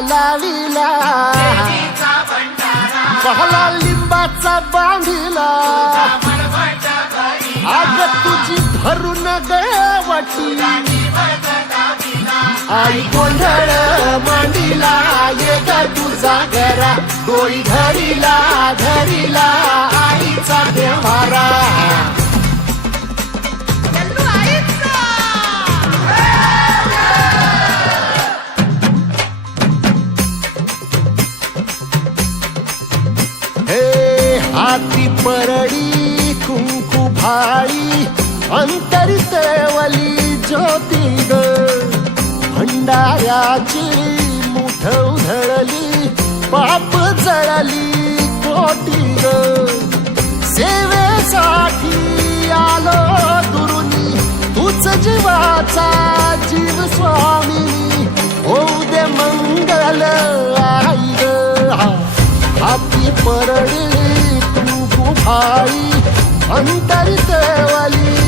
लाविला पहला लिंबाचा बांधिला आग तुझी भरून गवटी आई गोंधळ मांडीला ये ग तुझा घरा डोई धरीला धरीला आईचा देवारा हाती परडी कुंकू भाळी अंतरितवली ज्योती ग भंडाऱ्याची मुठ उधळली पाप जळली कोटी ग सेवेसाठी आलो दुरुनी तूच जीवाचा जीव स्वामी होऊ दे मंगल आई ग हाती परडी कुंकू भाळी अंतरितवली